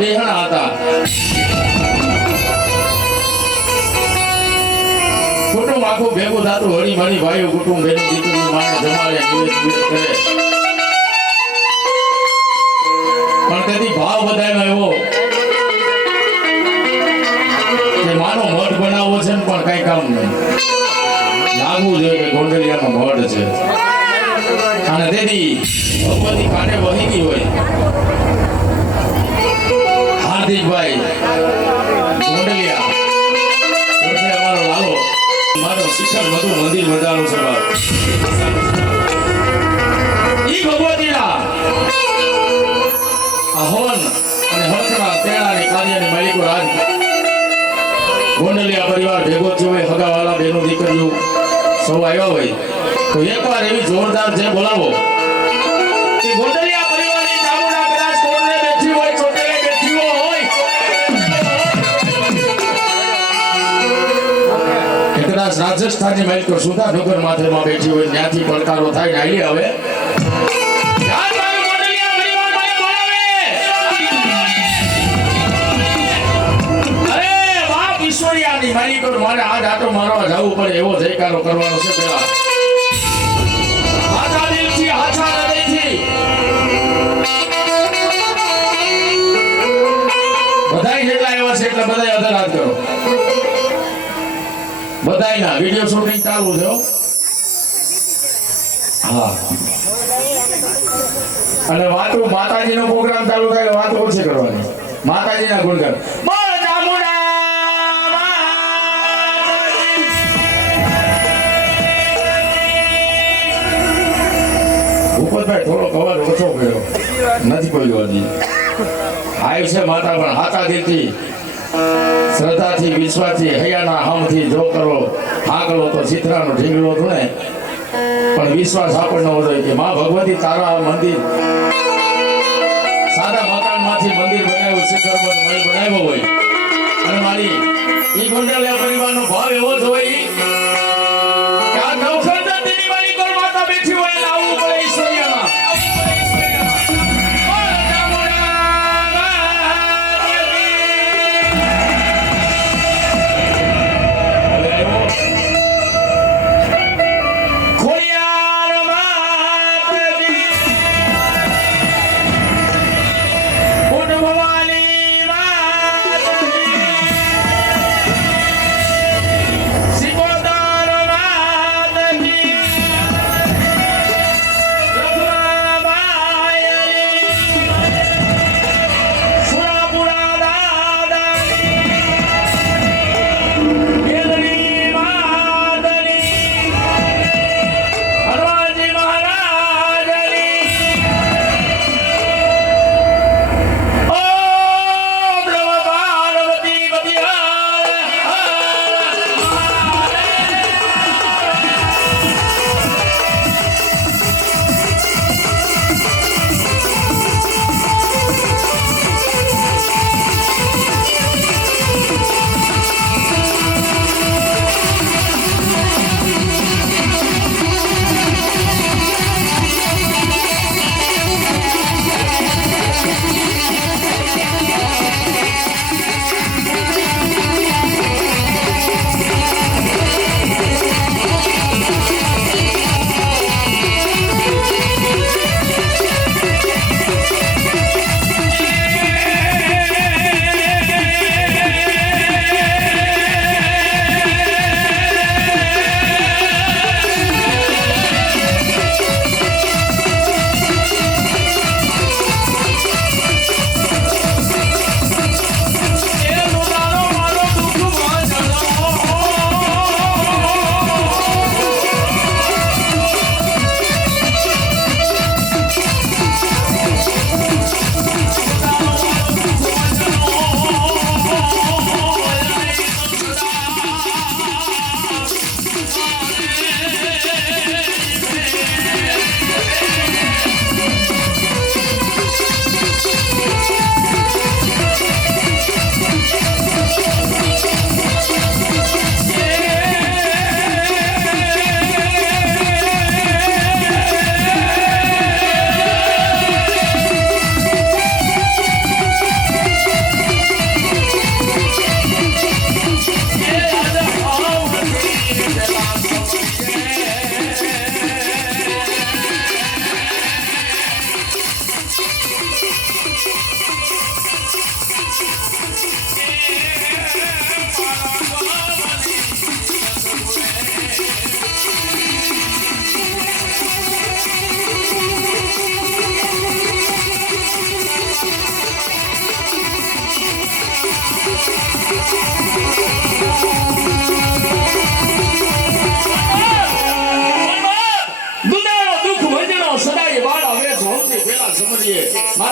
બેહણા હતા. કુટુંબ આખું ભેગું થતું હળી મળી ભાઈઓ કુટુંબ બેનું દીકરી માને જમાડે નિવેદ કરે. પણ તેથી ભાવ બધાનો એવો કે માનો મઠ બનાવવો છે ને પણ કઈ કામ નહીં. લાગવું જોઈએ કે ગોંડલિયાનો મઠ છે. અને તેથી ભગવતી કાંઠે વહી ગઈ હોય હાર્દિકભાઈ ગોંડલિયા પછી અમારો લાલો મારો શિખર બધું મંદિર બંધાણું છે. ઈ ભગવતીના હવન અને હર્ષના તેડાની કાર્યની માલિકો રાજ ગોંડલિયા પરિવાર ભેગો થયો હોય, હગાવાલા બેનો દીકરીઓ સૌ આવ્યા હોય તો એકવાર એવી જોરદાર જે બોલાવો કે ગોંડલિયા પરિવારની ચામુંડા કદાચ કોરને બેઠી હોય, ચોટેલે બેઠી હોય કે કદાચ રાજસ્થાનની માલિકો સુધા ડુંગર માથેમાં બેઠી હોય, ત્યાંથી પડકારો થાય ને આલી હવે માલિકો મારે આ આટો મારવા જવું પડે એવો જયકારો કરવાનો છે. પેલા હાચા દિલથી હાચા હૃદયથી બધાય જેટલા એવા છે એટલે બધાય અધરાત કરો. બધાયના વિડિયો શૂટિંગ ચાલુ છે. હા, અને વાતો માતાજીનો પ્રોગ્રામ ચાલુ થાય વાતો ઓછી કરવાની. માતાજીના ગુણગાન થોડો અવાજ ઓછો કર્યો નથી કોઈ હજી આય છે માતા પણ હાથા દિલથી શ્રદ્ધાથી વિશ્વાસથી હૈયાના હમથી જો કરો આગળ તો ચિત્રાનો ઢીંગલો હતો ને પણ વિશ્વાસ આપણને હોવો જોઈએ કે માં ભગવતી તારા મંદિર સાદા મકાનમાંથી મંદિર બનાવ્યું શિખરમાં મહેલ બનાવ્યો હોય અને મારી એ ગોંડલિયા પરિવારનો ભાવ એવો જ હોય કે આ નવખંડ તેની મારી કોર માતા બેઠી હોય લાવવું પડે ઈશ્વરિયામાં. Sigo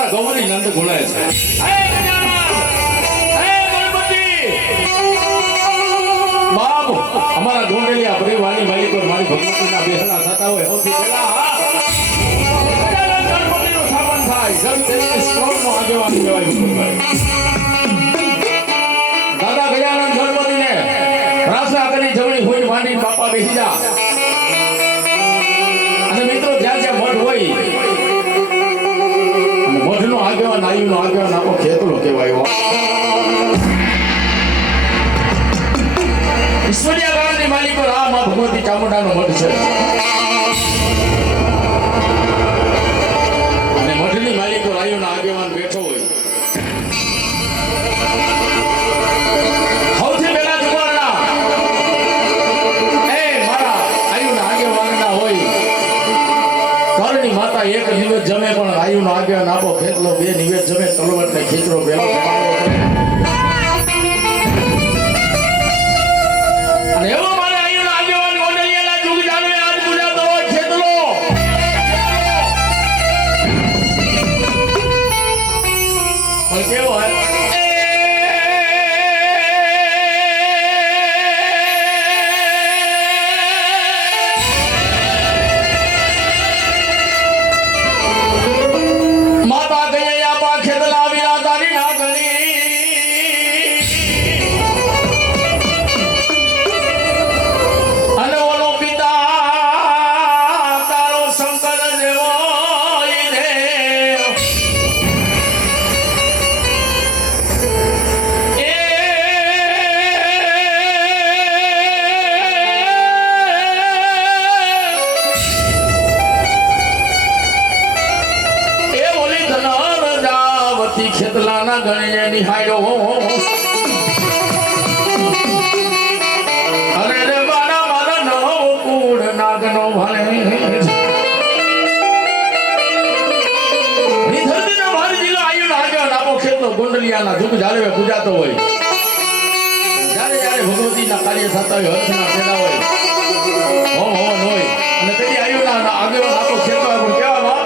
અમારા ગૌરી નંદ ગુણાય છે. હે ગજાનન! હે ગણપતિ! બાપ અમારા ગોંડલિયા પરિવારની માલિક પર મારી ભગવતીના બેસણા થતા હોય સૌથી પહેલા ગજાનન ગણપતિનું સ્થાપન થાય. જલ તેની સ્ત્રોતનો આગેવાન કહેવાય ઉપરભાઈ. દાદા ગજાનન ગણપતિને પ્રાર્થના કરી જમણી હોય માંડી બાપા બેસી જા. અને મિત્રો જ્યાં જ્યાં મઠ હોય અને મઠનો આગેવાન આયુનો આગેવાન આપણો ખેતલો કહેવાય. ઈશ્વરિયા ગામની માલિક પર આ માં ભગવતી ચામુંડાનો મઠ છે. અને મઠની માલિક પર આયુના આગેવાન બેઠો હોય. સૌથી પહેલા જુવારના એ મારા આયુના આગેવાનના હોય. ઘરની માતા એક નિવેદ જમે પણ આયુનો આગેવાન આપો ખેતલો બે નિવેદ જમે તલવટ ને ખેતરો બેલો અને એવો મારે આયુનો આગેવાન ગોંડલિયાના જુગ જાનવે આજ પૂજાતો હોય ખેતલો. પણ કેવો હોય માતા ગયે આપા ખેતલા વિના તારી ના ગણી. અને ઓલો પિતા તારો શંકર જેવો ઈ દેવ. એ ઓલી ધનરાજાવતી ખેતલાના ગણીએ નિહાળ્યો. અરે રે બારા મારા નવો કુળ નાગનો ભાલે. નિધનનો ભારે જિલ્લો આયુનો આગેવાન આપો ખેતલો ગોંડલિયાના જુગ જાળવે પૂજાતો હોય. જ્યારે જ્યારે ભગવતીના કાર્ય થતા હોય હર્ષના પેલા હોય હોમ હવન હોય અને તેની આયુના આગેવાન આપો ખેતલો પણ કહેવામાં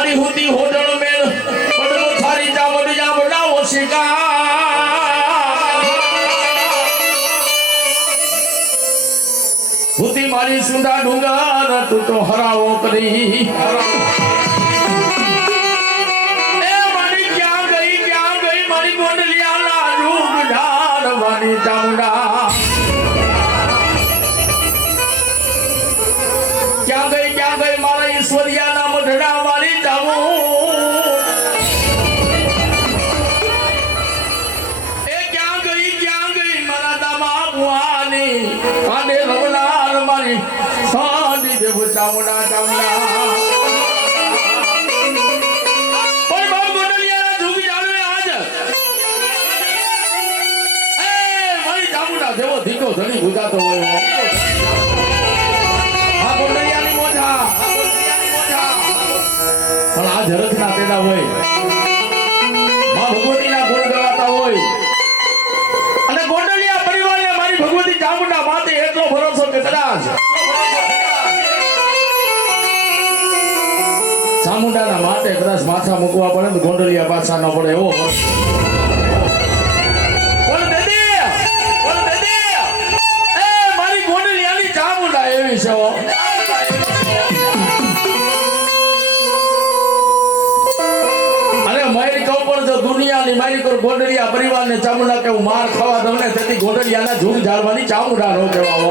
મારી હુતી હોડળ મેલ પડવો થારી જાવડ જાવડાવો શિકા હુતી મારી સુંદા ડુંગર તું તો હરાવો કરી એ મારી ક્યાં ગઈ મારી ગોંડલિયાના રૂપ ઢાળવાની ચામુંડા ક્યાં ગઈ મારા ઈશ્વરિયાના મઢડા વાળી ચામુંડ એ ક્યાં ગઈ મારા દામા ભુવાની કાંડે રમનાર મારી સાડી દેવ ચામુંડા ચામુંડા પણ બાપ ગોંડલિયાના ઝૂકી જાળવે આજ એ મારી ચામુંડા દેવો ધીકો ધણી ગુજાતો હોય આ ગોંડલિયાની મોઢા પણ આ ઝરખના તેડા હોય માં ભગવતીના ગુણ ગાતા હોય અને ગોંડલિયા પરિવારને મારી ભગવતી ચામુંડા માતે એટલો ભરોસો કે કદાચ ચામુંડાના માટે કદાચ માથા મૂકવા પડે તો ગોંડલિયા પાછા ન પડે એવો પણ દેદી એ મારી ગોંડલિયાની ચામુંડા એવી છે અને મારી કહું પણ જો દુનિયાની મારી કોઈ ગોંડલિયા પરિવારને ચામુંડા કેવું માર ખાવા દઉં ને તેથી ગોંડલિયાના ઝૂમ ઝાડવાની ચામુંડા નો કહેવાવો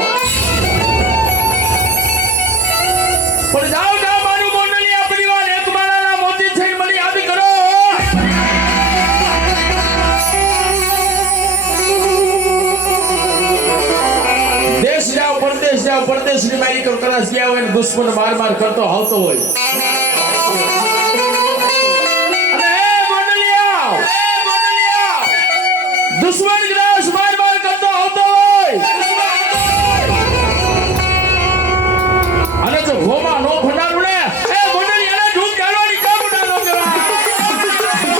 પણ જાઓ મારું ગોંડલિયા પરિવાર એક માળાના મોતી થઈ મને યાદ કરો દેશ જાઓ પરદેશની મારી કોઈ કદાચ ગયા હોય ને દુશ્મન માર કરતો આવતો હોય દુશ્મન ગ્રાસ માર કરતો આવતો હોય અને જો ઘોમાં નો ફટાડું ને એ ગોંડલિયાના ઝૂમ ઝાડવાની ચામુંડા નો કહેવાય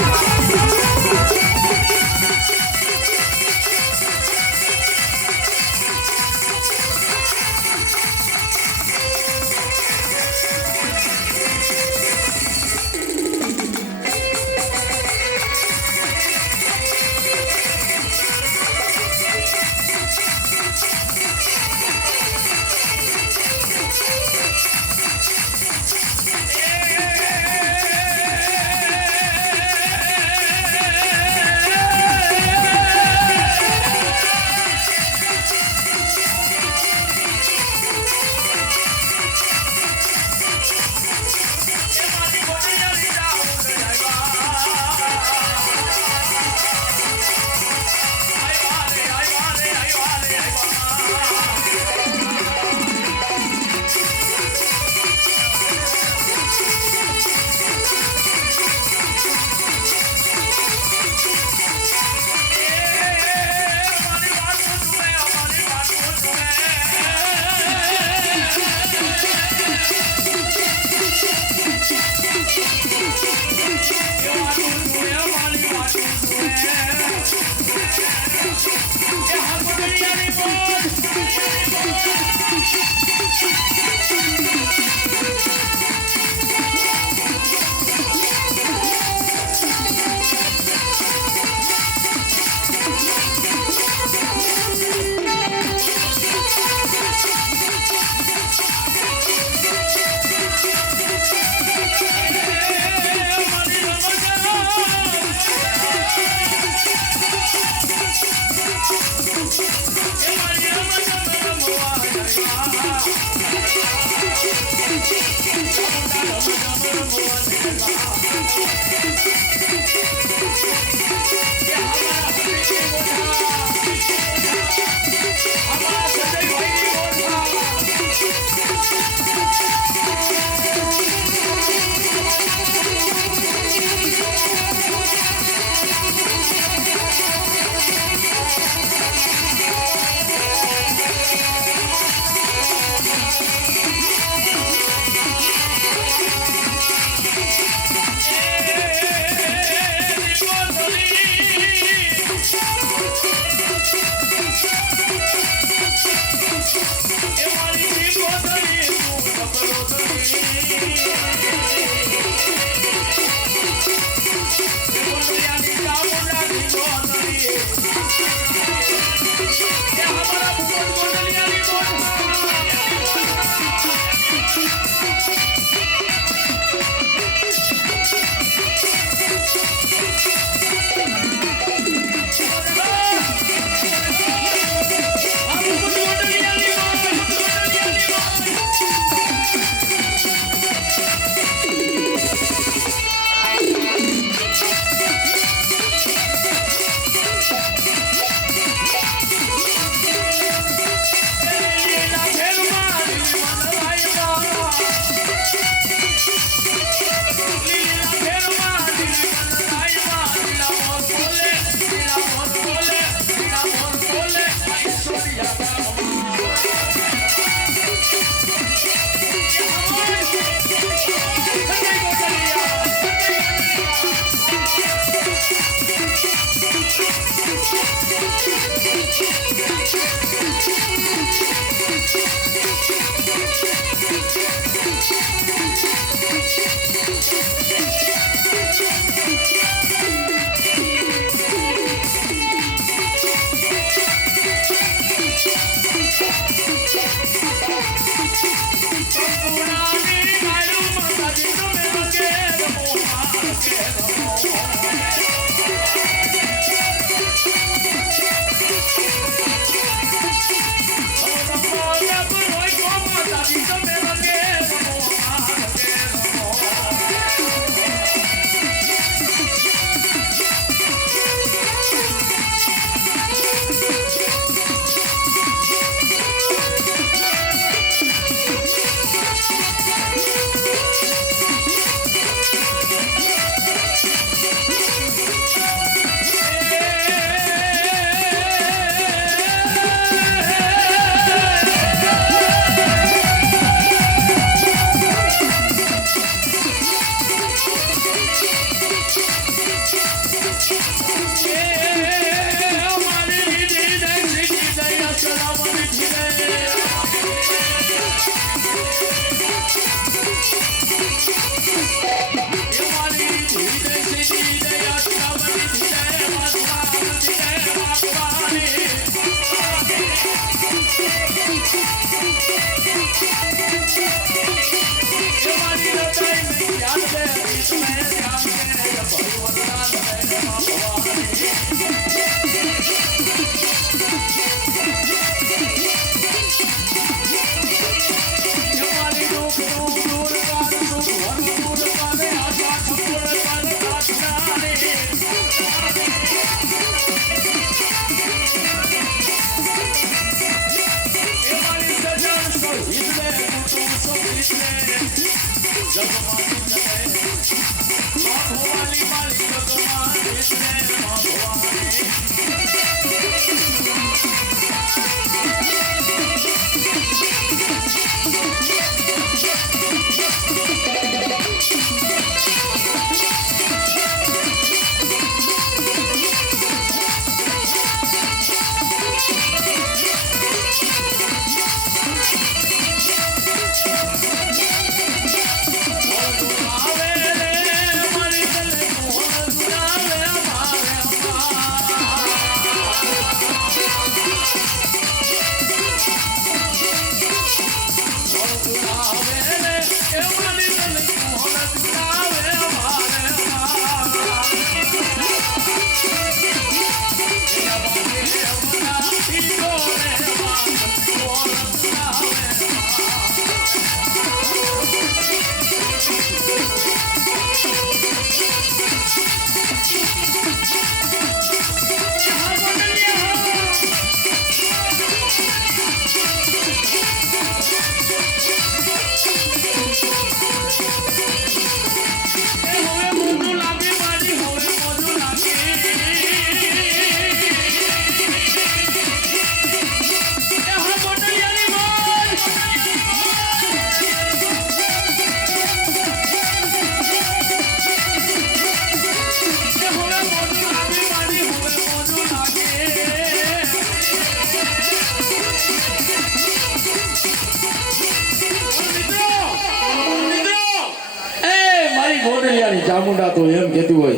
ચામુંડા તો એમ કહેતી હોય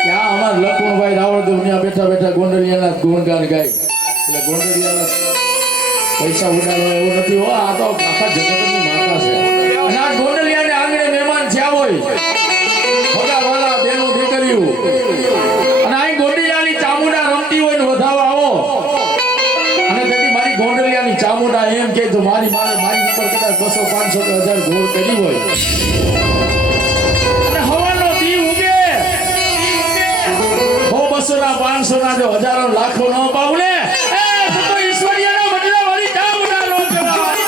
કે આ અમાર લખમણભાઈ રાવળદેવ ત્યાં બેઠા બેઠા ગોંડલિયાના ગુણગાન ગાય એટલે ગોંડલિયા પૈસા ઉડાડવા એવું નથી હો. આ તો આખા જગતની માતા છે. અને આ ગોંડલિયાને આંગણે મહેમાન થયા હોય ભગા વાલા બેનો દીકરીઓ અને અહીં ગોંડલિયાની ચામુંડા રમતી હોય ને વધાવા આવો અને કદી મારી ગોંડલિયાની ચામુંડા એમ કે તો મારી ઉપર કદાચ 200 500 કે 1000 ગોળ કરી હોય અને હવાનો દી ઉગે 200 ના 500 ના જો હજારો લાખો ન પાઉં ને તો ઈશ્વરીયનો બદલા વાળી ચામુંડા નો કહેવાય.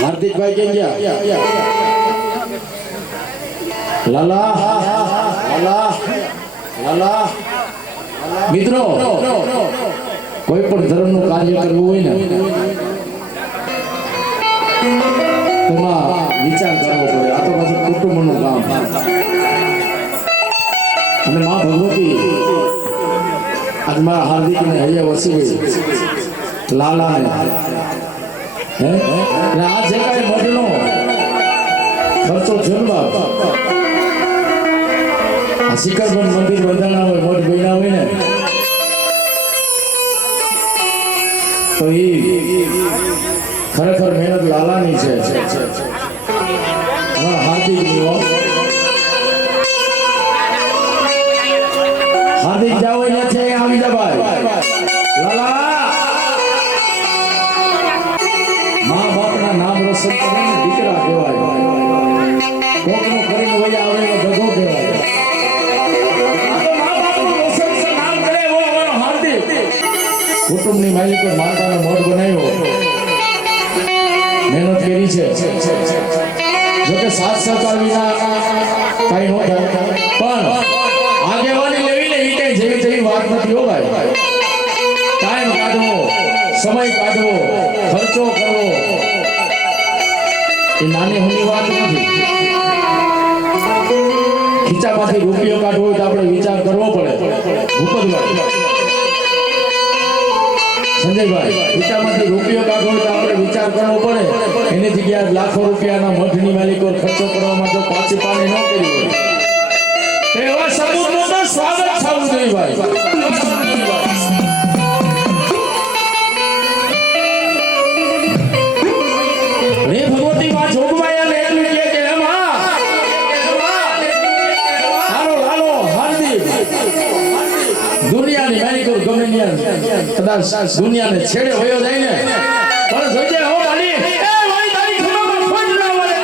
હાર્દિકભાઈ કેમ ગયા? લાલા લાલા લાલા મિત્રો કોઈ પણ ધર્મનું કાર્ય કરવું હોય ને તેમાં વિચાર કરવો પડે. આ તો પાછું કુટુંબનું કામ અને માં ભગવતી આજ મારા હાર્દિકને હૈયા વસી ગઈ લાલાને હે અને આ જે કાંઈ મઢનો ખર્ચો જન્મા આ શિખરબંધ મંદિર બંધાણા હોય મઠ બન્યા હોય ને તો એ ખરેખર મહેનત લાલાની છે. હાર્દિકની હાર્દિક જાવ છે આવી જા ભાઈ લાલા મા બાપના નામ રોશન કરે ને દીકરા કહેવાય. કોકનો કરીને વયા આવે તો ભગો કહેવાય. કુટુંબની માલિકો માતાનો મોઢ બનાવ્યો મહેનત કરી છે. જોકે સાથ સહકાર વિના કઈ ન થાય પણ આગેવાની લેવી ને એ કઈ જેવી તેવી વાત નથી હો ભાઈ. ટાઈમ કાઢવો, સમય કાઢવો, ખર્ચો કરવો એ નાની મોટી વાત નથી. ખીચામાંથી રૂપિયો કાઢવો હોય તો આપણે વિચાર કરવો પડે. સંજયભાઈ ખીચામાંથી રૂપિયો કાઢવો હોય તો આપણે વિચાર કરવો પડે. એની જગ્યાએ લાખો રૂપિયાના મઠની માલિકો ખર્ચો કરવામાં જો પાછી પાણી ન કરી હોય તો એવા સબૂતનું તો સ્વાગત થવું જોઈએ ભાઈ. રે ભગવતી માં જોગમાઈ અને એટલું કહે કે એમાં હાલો હાલો હાર્દિક દુનિયાની માલિકો ગમે ત્યાં કદાચ દુનિયાને છેડે વયો જાય ને પણ જોજે હો વાલી એ વાલી તારી ખોળામાં ખોટ ના વળે.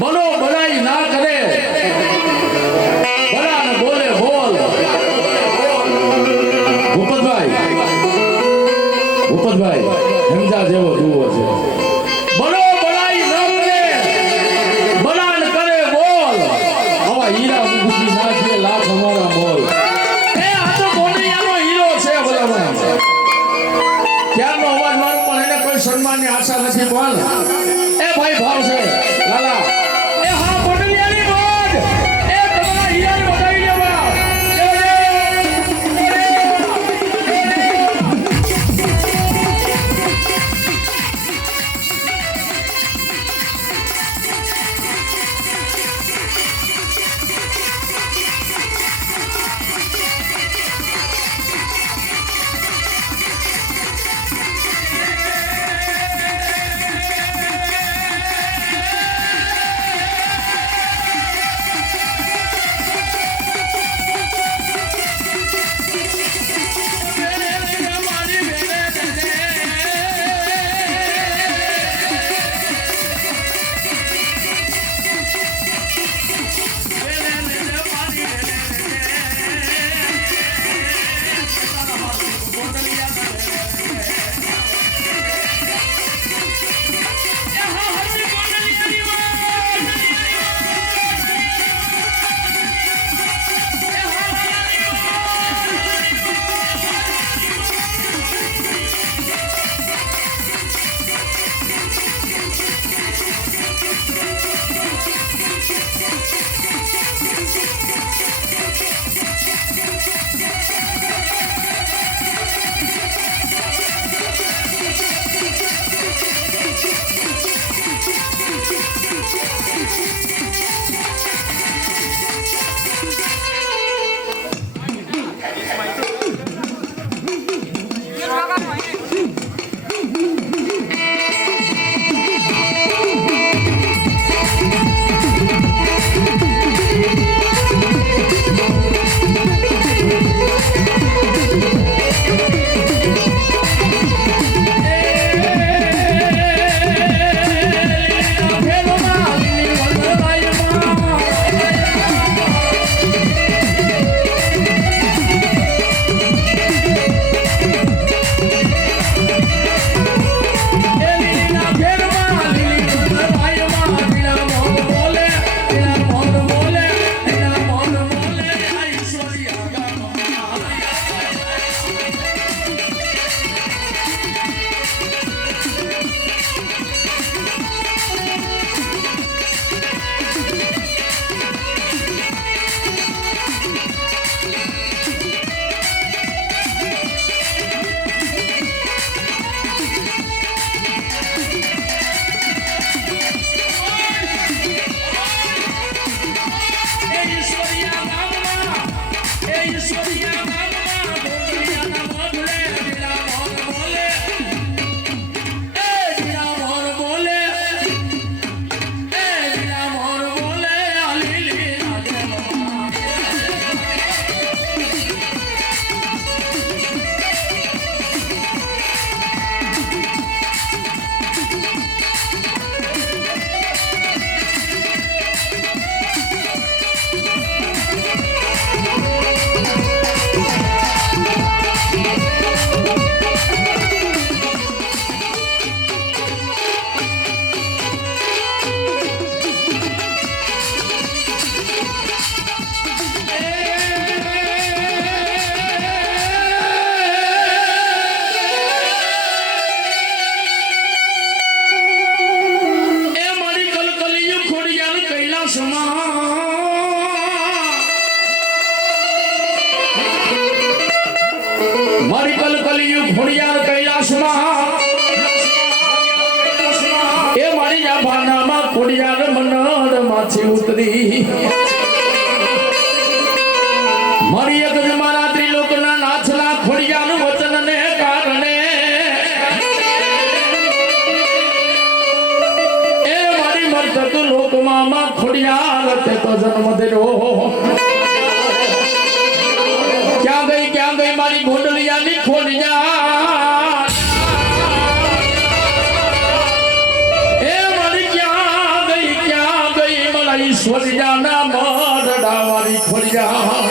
બનો ભલાઈ ના કરે ભલા ને બોલે બોલ. ભૂપતભાઈ સમજા જેવો જુઓ છે. બનો ભલાઈ ના કરે ભલા ને કરે બોલ. આવા હીરા મુકુજી નાખીએ લાખ અમારા બોલ. એ આ તો બોલિયાનો હીરો છે ભલામાં. ક્યારનો અવાજ મારો પણ એને કોઈ સન્માનની આશા નથી પણ એ ભાઈ ભાવ છે લાલા. એ હા બોલિયાની બોલ. એ તમારા હીરાને બતાવી દેવા. ભાનામાં ખોડિયાર મનડ માંથી ઉતરી મારી એક જ મારા ત્રિલોકના નાથના ખોડિયાર વચનને કારણે એ મારી મરતક લોકમાં ખોડિયાર તે તો જન્મ દેરો ક્યાં ગઈ મારી ગોંડલિયાની ખોડિયાર એ મારી ક્યાં ગઈ મારા ઈશ્વરિયાના મરડા મારી ખોડિયાર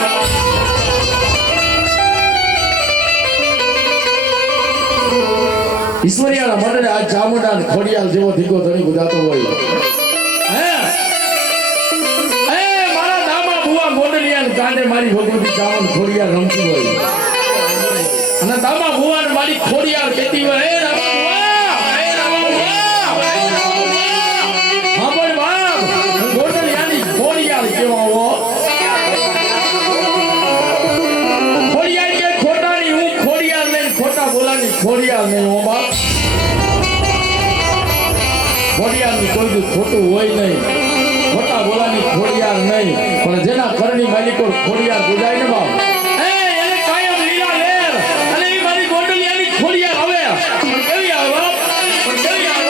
ઈશ્વરિયાના મરડે આ ચામુંડા ખોડિયાર જેવો ધીકો ધણી ગુજાતો હોય કાંડે મારી ભગવતી ચામુંડ ખોડિયાર રમતી હોય અને દામા ભુવન મારી ખોડિયાર કહેતી હોય હે રામા ભુવા હા ભાઈ બાપ ગોંડલિયાની ખોડિયાર કેવો ખોડિયાર કે ખોટાની હું ખોડિયાર નહીં ખોટા બોલાની ખોડિયાર નહીં હો બાપ ખોડિયારની કોઈ દી ખોટું હોય નહીં ખોટા બોલાની ખોડિયાર નહીં પણ જેના ઘરની માલિકો ખોડિયાર પૂજાય ને બાપ એને કાયમ લીલા લેર અને એ મારી ગોંડલિયાની ખોડિયાર આવે પણ કેવી આવે બાપ પણ કેવી આવે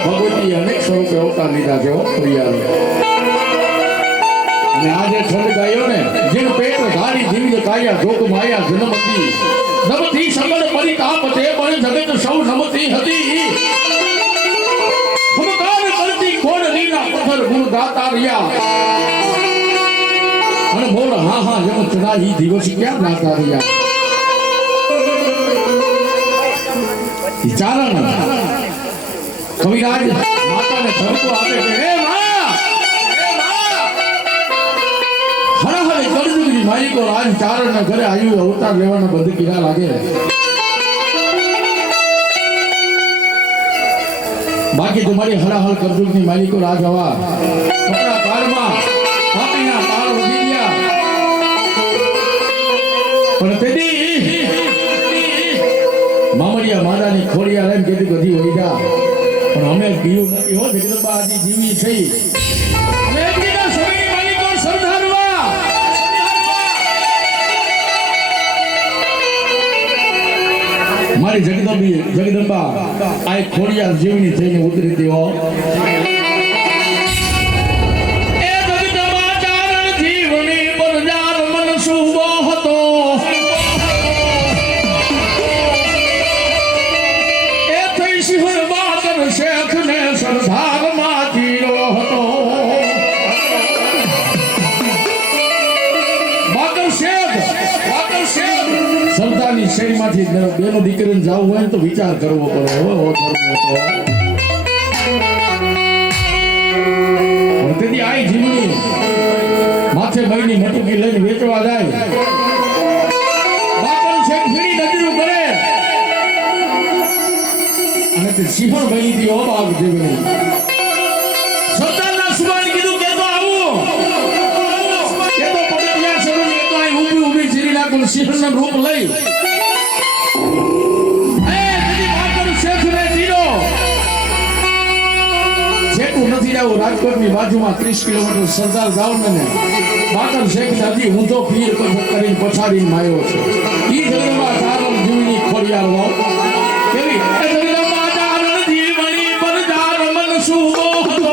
ભગવતી અનેક સ્વરૂપે અવતાર લીધા છે અને આજે ઠંડ ગાયો ને જેનું પેટ ધારી ધીમી કાયા જોગ માયા જન્મતી નમતી સગળ પરિતાપ તે બળ જગત સૌ નમતી હતી સમકાર કરતી કોણ લીના પથ્થર ગુણ દાતા રહ્યા અને બોલ હા હા જમ ચડાઈ દિવસ ક્યાં દાતા રહ્યા ચારણ કવિરાજ માતાને ધડકો આપે કે હે માં હરા હરે કરજુગરી માલિકો રાજ ચારણના ઘરે આવ્યું અવતાર લેવાના બંધ કિરા લાગે બાકી તમારી હરાહર કરજુગની માલિકો રાજ હવા કપડા કાળમાં પાપીના તાળ વધી ગયા પણ તેથી મામડિયા માદાની ખોડિયા એમ કેટલી બધી હોય જા પણ અમે પીયું નથી હો જગદંબા આજી જીવી છે અને એકદીના સમયની માલિકો સરદારવા મારી જગદંબા આ ખોડિયા જીવની થઈને ઉતરી હતી હો એ જગદંબા ચારણ જીવની પરજાર મન શુભો હતો શેખ ને સરદાર માં જીરો હતો બાકર શેખ સરદારની શેરી માંથી બેનો દીકરીને જવું હોય તો વિચાર કરવો પડે તેથી આ જીવની માથે ભાઈની મટુકી લઈને વેચવા જાય બાકર શેખ ફીરી નજરું કરે અને તે સિંહણ બની હતી ઓ બાપ જીવની સરદારના સુબાન કીધું કે તો આવું કે તો પડ્યા શરૂ કે તો આ ઊભી ચીરી નાખું સિંહણનું રૂપ લઈ એ દીદી બાકર શેખને જીરો જેટલું નથી જાવ રાજકોટની બાજુમાં 30 કિલોમીટર સરદાર ગામને બાકર શેખ નદી ઊંધો પીર કરીને પછાડીને માર્યો છે ઈ જગદંબા ચારણ જીવની ખોડિયાર વાવ કેવી શુભો હતો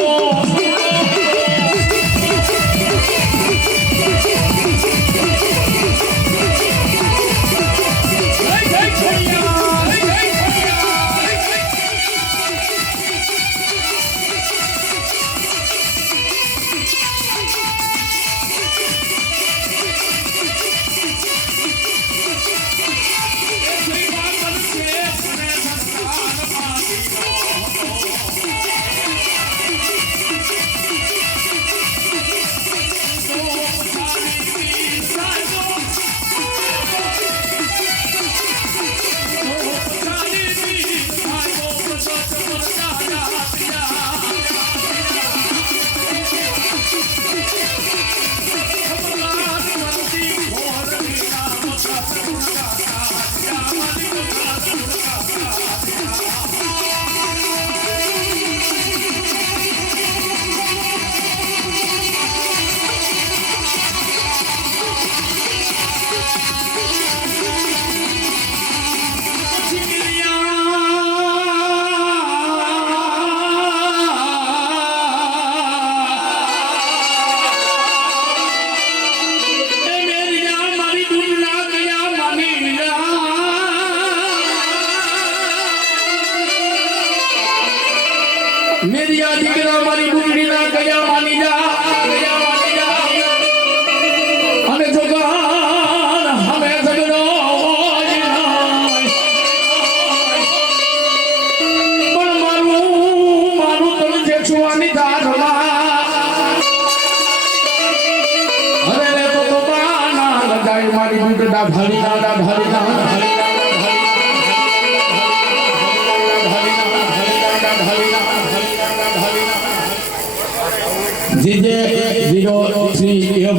मेरी दीकरा मारी डूंगरी ना गया मानी जा हमें जोगान हमें जगनो पण मारू तन जेछुआनी दाधला अरे रे तो बाना लगाई मारी डूंगरा ढाली ना जीजे 03 एम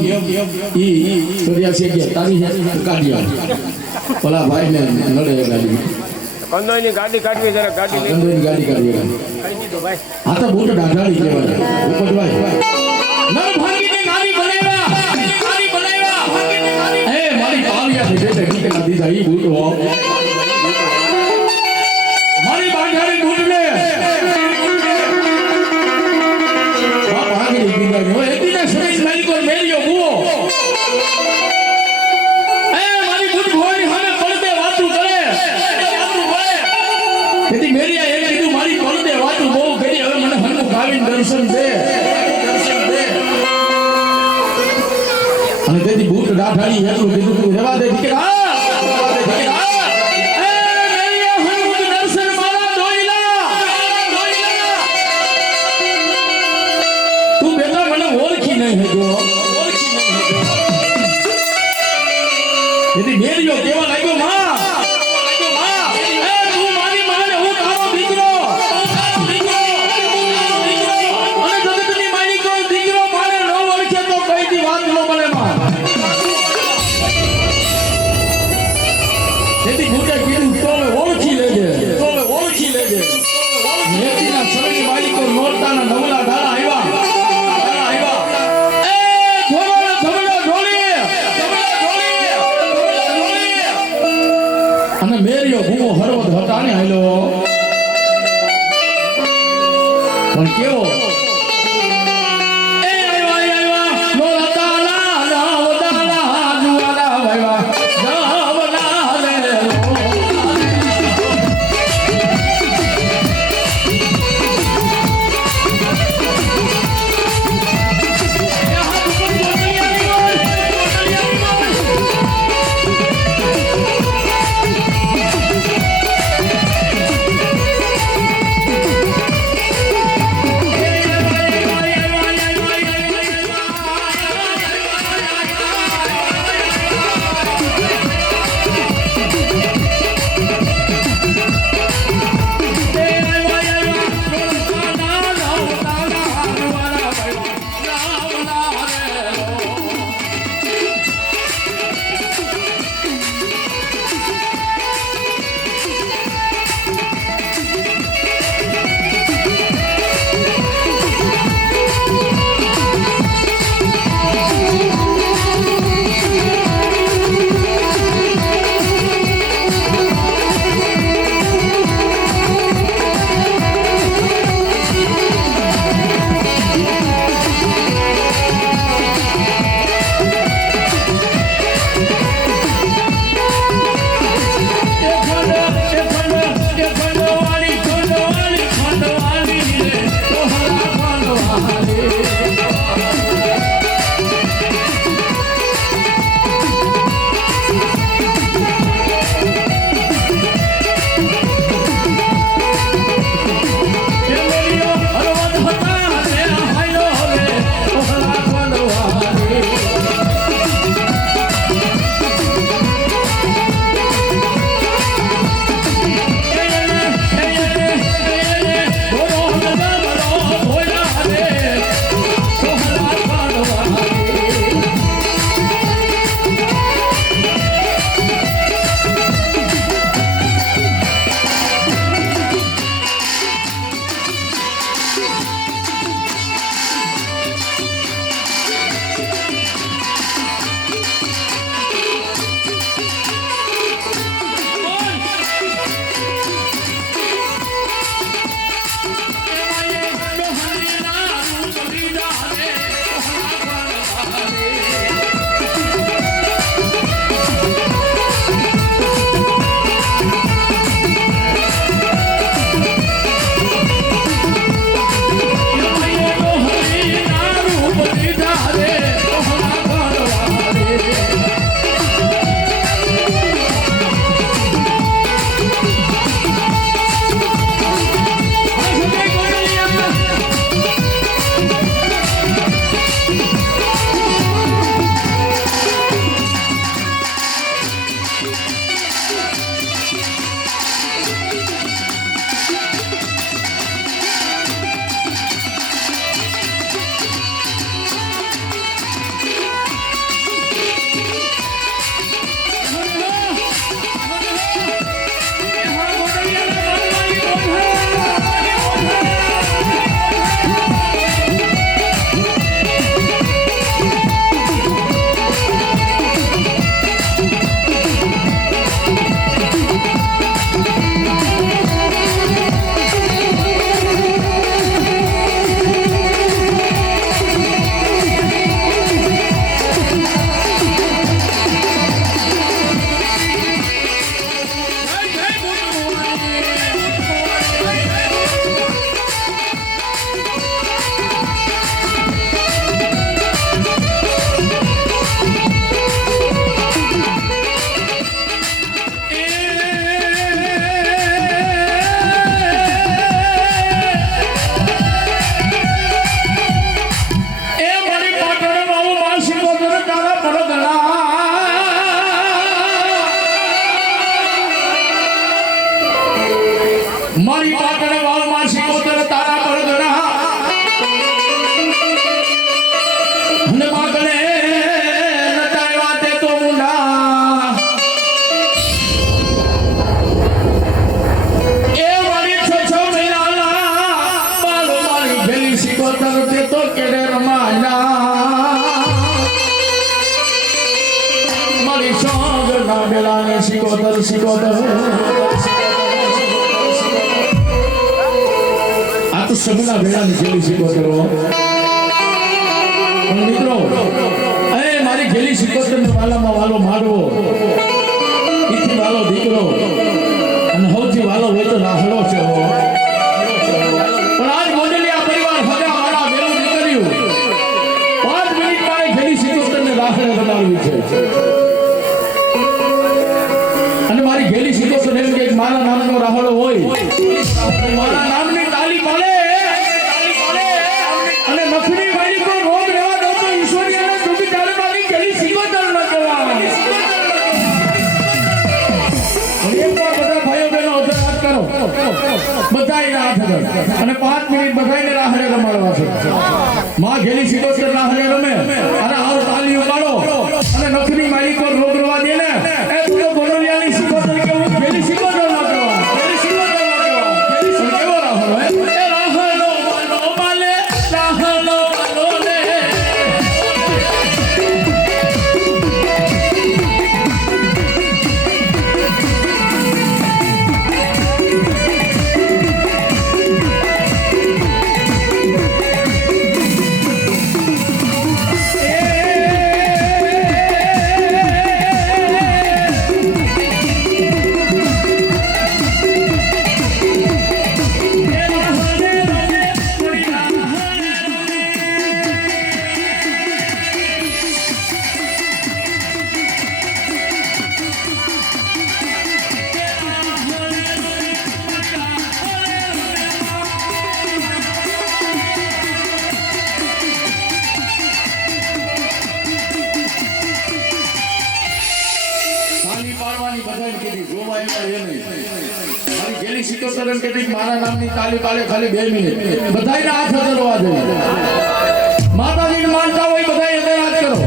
ई सूर्यासी के तारीख काढिया ओला भाई ने नडे गाड़ी કંદોઈની ગાડી કાઢવી જરા ગાડી લઈ કંદોઈની ગાડી કાઢી દીધો ભાઈ આ તો બહુ ડાઢાળી કહેવાય ઉપજભાઈ નર ભાગીને ગાડી બનાવ્યા એ મારી પાવિયા છે તે નીકળા દીધા ઈ બૂટો મારી બાંધારી બૂટને રાઠાડી એટલું કીધું તું રેવા દે દીકરા રેવા દે દીકરા એ નૈયા હનુમત દર્શન મારા દોઈલા તું બેટા મને ઓળખી નહીં હેજો ઓળખી નહીં હેજો એની મેરીઓ કેવા લાગ્યો માં એ તું મારી માને હું તારો દીકરો અને જગતની માલિક નો દીકરો માને ન ઓળખે તો કઈ દી વાત ન બને માં એની મોટે કીધું તો ઓળખી લેજે નેતીના શરણી માલિકો નોરતાના નવલા દાડા આવ્યા એ ધોળા ધમડા ઢોળી અને મેરિયો ભૂવો હરવદ હટાને આયલો પણ કેવો એ આવ્યા નોરતાના નવદાલા જુવાલા આવ્યા નવલા રે એ સગના બેલાને સિકોતર સિકોતર આ તો સગના બેલાની જેલી સિકોતર પણ મિત્રો એ મારી જેલી સિકોતર ને વાલામાં વાલો મારવો ઈથી વાલો દીકરો અને સૌથી વાલો હોય તો નાહલો છે પણ આજ મોડેલિયા પરિવાર ભગા વાળા બેલું નીકળ્યું 5 મિનિટ માં જેલી સિકોતર ને રાહડે બનાવ્યું છે અને મારી ઘેલી સિકોતર એમ કે મારા નામનો રાહડો હોય મારા નામની તાલી પાડે અને નખની વાળી પર રોગ રહેવા દો તો ઈશ્વરી અને ડૂબી ચાલે મારી ઘેલી સિકોતર ન કહેવાય એકવાર બધા ભાઈઓ બહેનો હાથ કરો બધાય હાથ કરો અને 5 મિનિટ બધાયને રાહડે રમાડવા છે માં ઘેલી સિકોતર રાહડે રમે અને આવ તાલી ઉપાડો અને નખની વાળી પર રોગ રહેવા દે ને એ તો ગોરલિયાની સિકોતર કે હું ઘેલી સિકોતર ન કહેવાય ઘેલી સિકોતર ન કહેવાય ઘેલી સિકોતર કેવો રાહડો હે એ રાહડો માનો માલે રાહડો માનો લે તાલી પાડવાની બધાને કીધી જોવા એમાં એ નહીં મારી ઘેલી સિકોતર એમ કીધી મારા નામની તાલી પાડે ખાલી 2 મિનિટ બધાયને હાથ હજારવા જોઈએ માતાજીને માનતા હોય બધાય અંદર હાથ કરો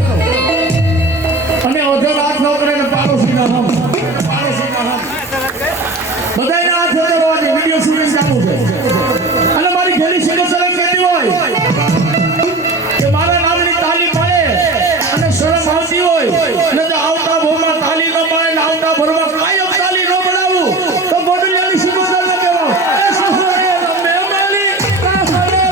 અને અધર હાથ ન કરે ને પાડોશીના હમ બધાયને હાથ હજારવા જોઈએ વિડિયો શૂટિંગ ચાલુ છે અને મારી ઘેલી સિકોતર એમ કહેતી હોય કે મારા નામની તાલી પાડે અને શરમ આવતી હોય અને જો આવતા ભોમાં તાલી ન પાડે ને આવતા ભરવા કાયમ તાલી ન બનાવું તો ગોડલિયાની સિકોતર ન કહેવાય એ સહોરે રમે માલી રાહડે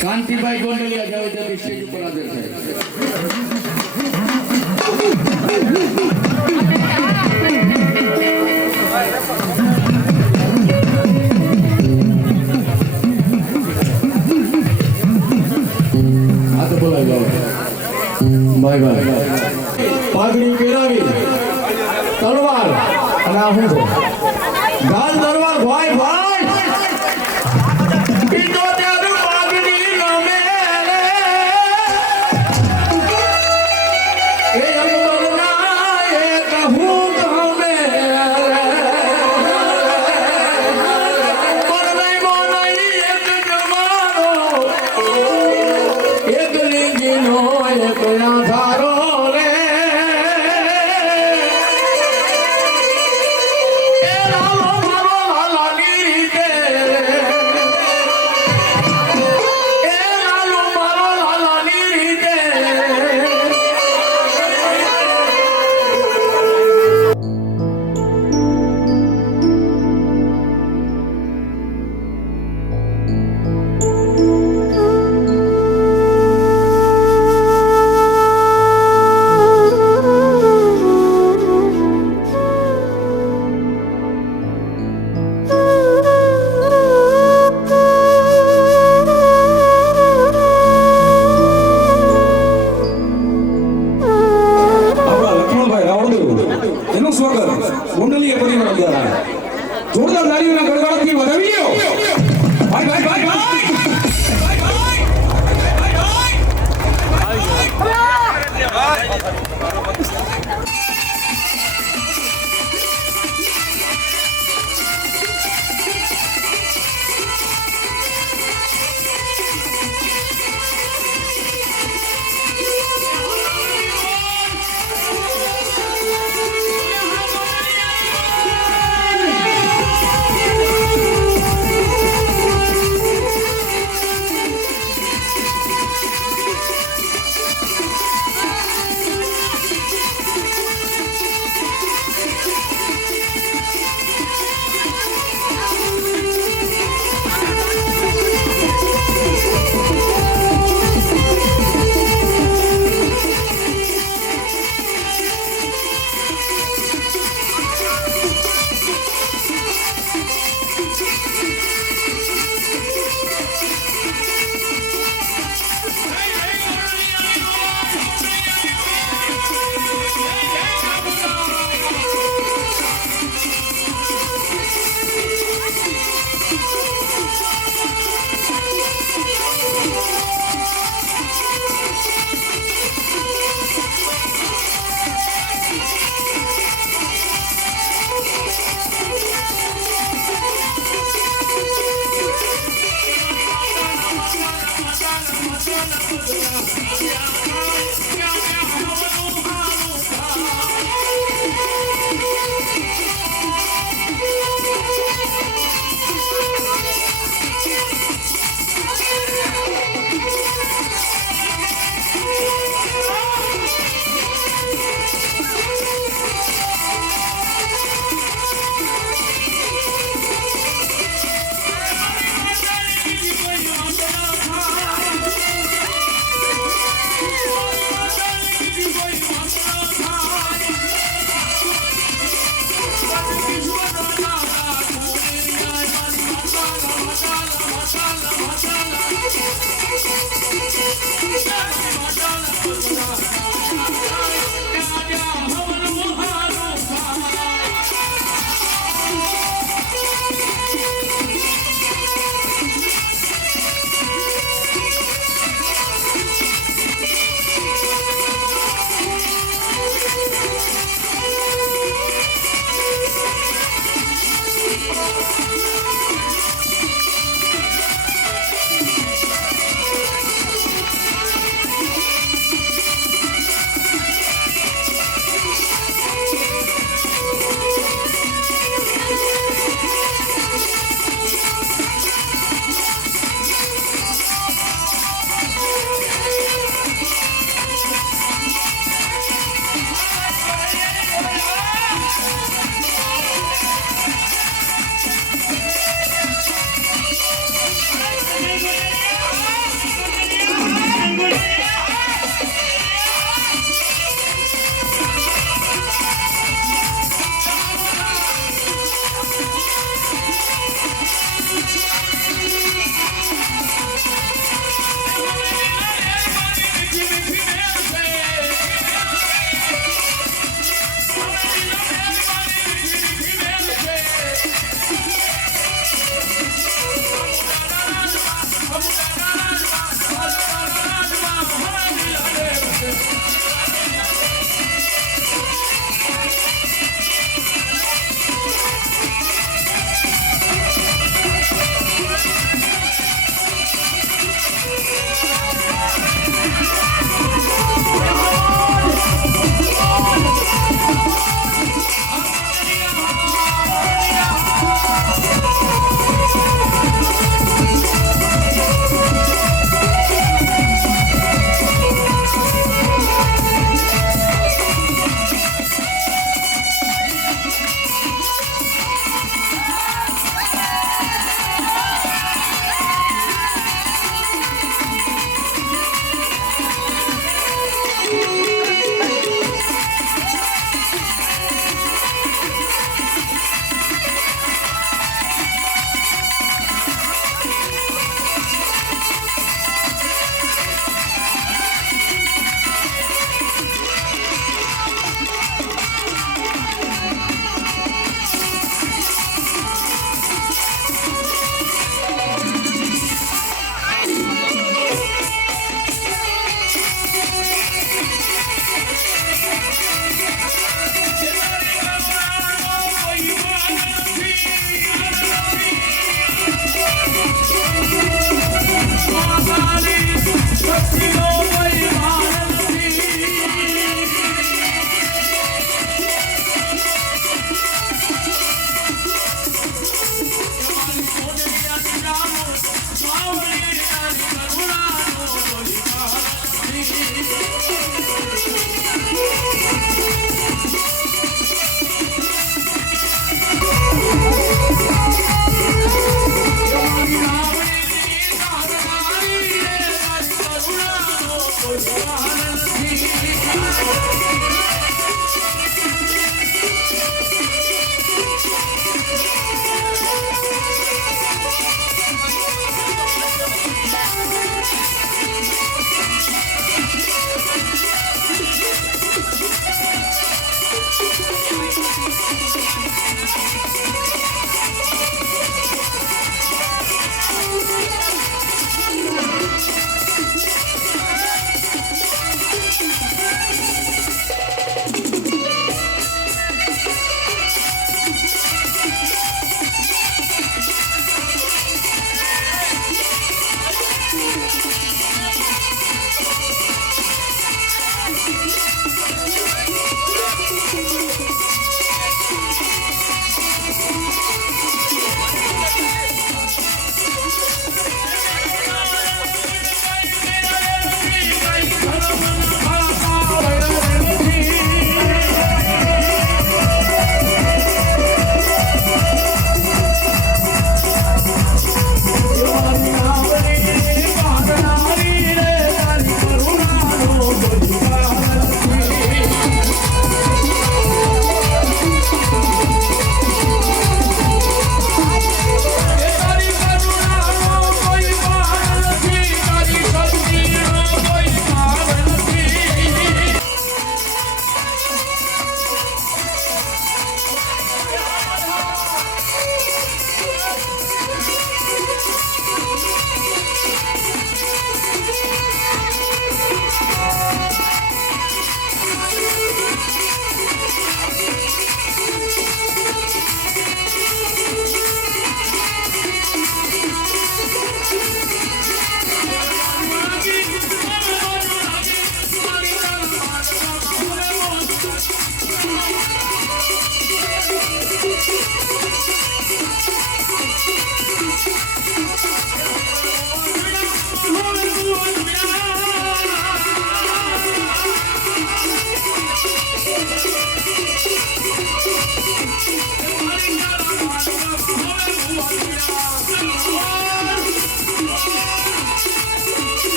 કાંતિભાઈ ગોંડલિયા જાવે તો સ્ટેજ ઉપર હાજર થાય. હા તો બોલાવી લો ભાઈ ભાઈ પાઘડી પહેરાવી તલવાર અને આ શું છે ગાલ તલવાર ભાઈ ભાઈ પીતો ત્યારે પાઘડી નમે એ અમરના એક હું ગમે પરમે મોનઈ એક જમાનો એક લીંજીનો એક આધારો રે એ લાલો મારો લાલાની રીતે એ લાલો મારો લાલાની રીતે આપણા લક્ષ્મણભાઈ રાવળદેવ એનું સ્વાગત કુંડલીય પરિવાર દ્વારા જોરદાર તાળીઓના ગડગડાટથી વધાવી લ્યો. ભાઈ ભાઈ ભાઈ ભાઈ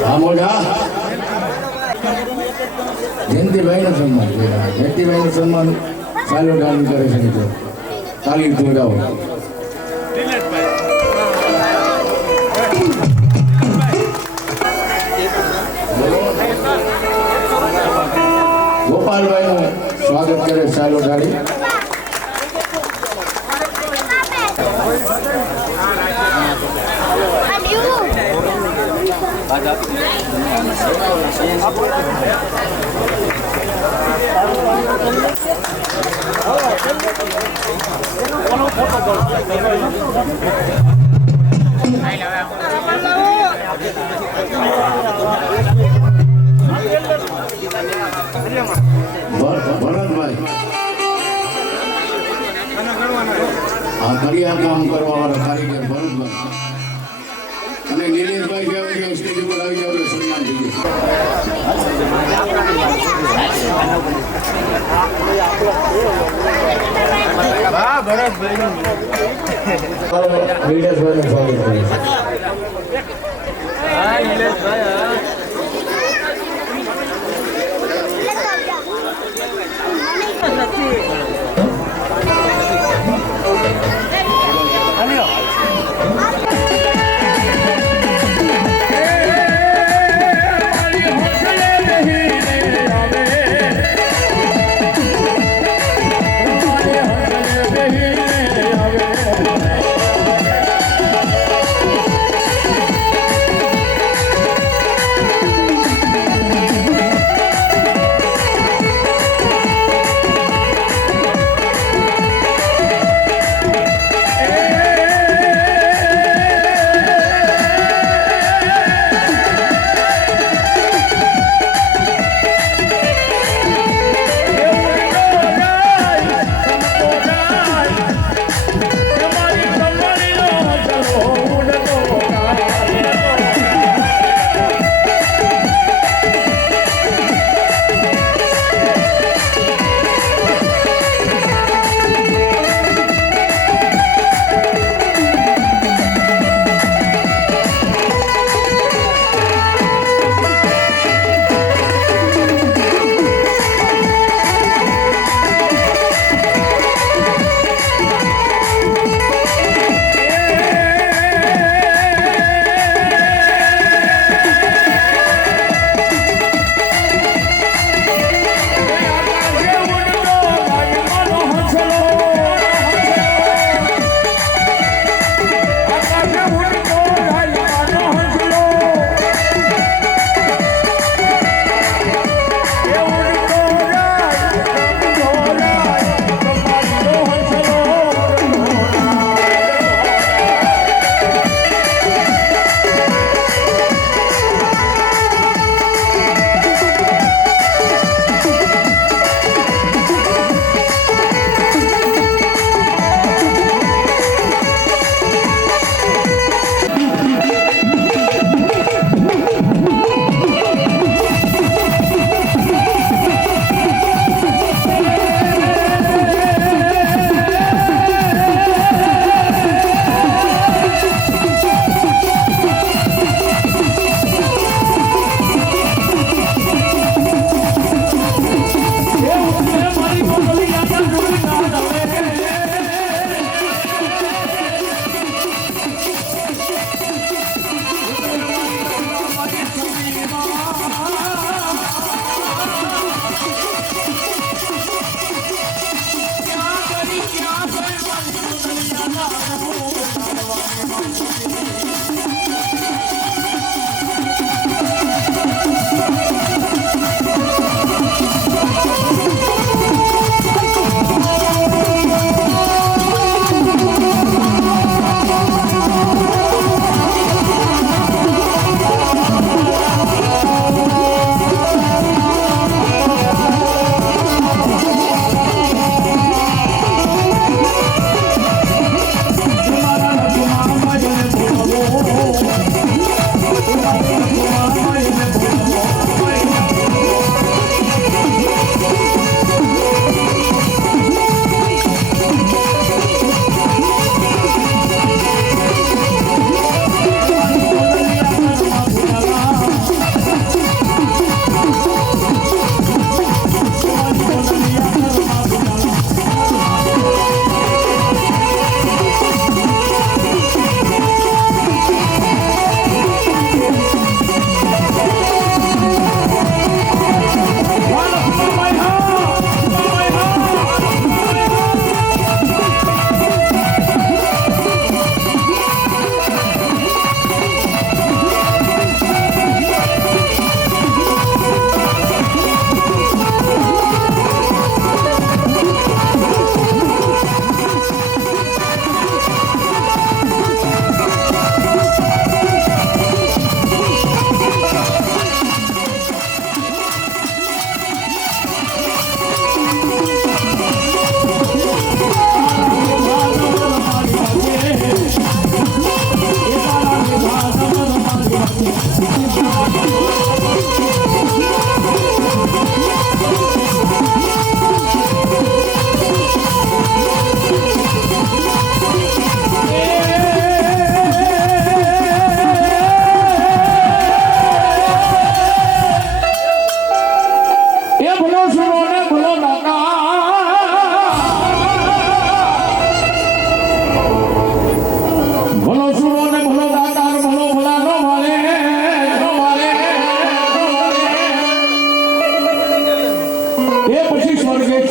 હા મોઢા જયંતિભાઈનું સન્માન જયંતિભાઈનું સન્માન ચાલો ડાલી કરે છે મિત્રો તાલીમ જોડાવો ગોપાલભાઈનું સ્વાગત કરે ચાલો ડાલી ભરતભાઈ આ કડિયા કામ કરવા વાળા કારીગર ભરતભાઈ અને નિલેશભાઈ કહેવાય સ્ટેજ ઉપર આવી જાવ સન્માન થઈ હા ભરતભાઈ નિલેશભાઈનું સ્વાગત કરીએ હા નિલેશભાઈ હા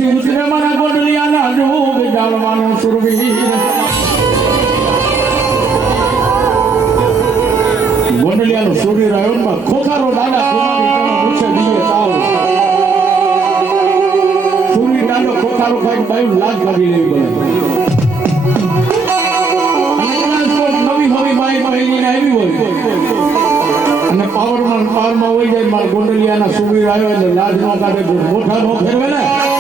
પછી ઉતરે મારા ગોંડલિયાના જોગ જાળવાનો સુરવીર ગોંડલિયાનો સુરવીર આવ્યો ખોખારો દાદા કુમારી પૂછે દીએ તાવ સુરવીર દાદો ખોખારો ખાઈ બાયું લાગ કાઢી લેવી પડે નવી નવી બાઈ મહિને આવી હોય અને પાવરમાં હોય જાય મારા ગોંડલિયાના સુરવીર આવ્યો એટલે લાજ ન કાઢે મોઢા નો ફેરવે ને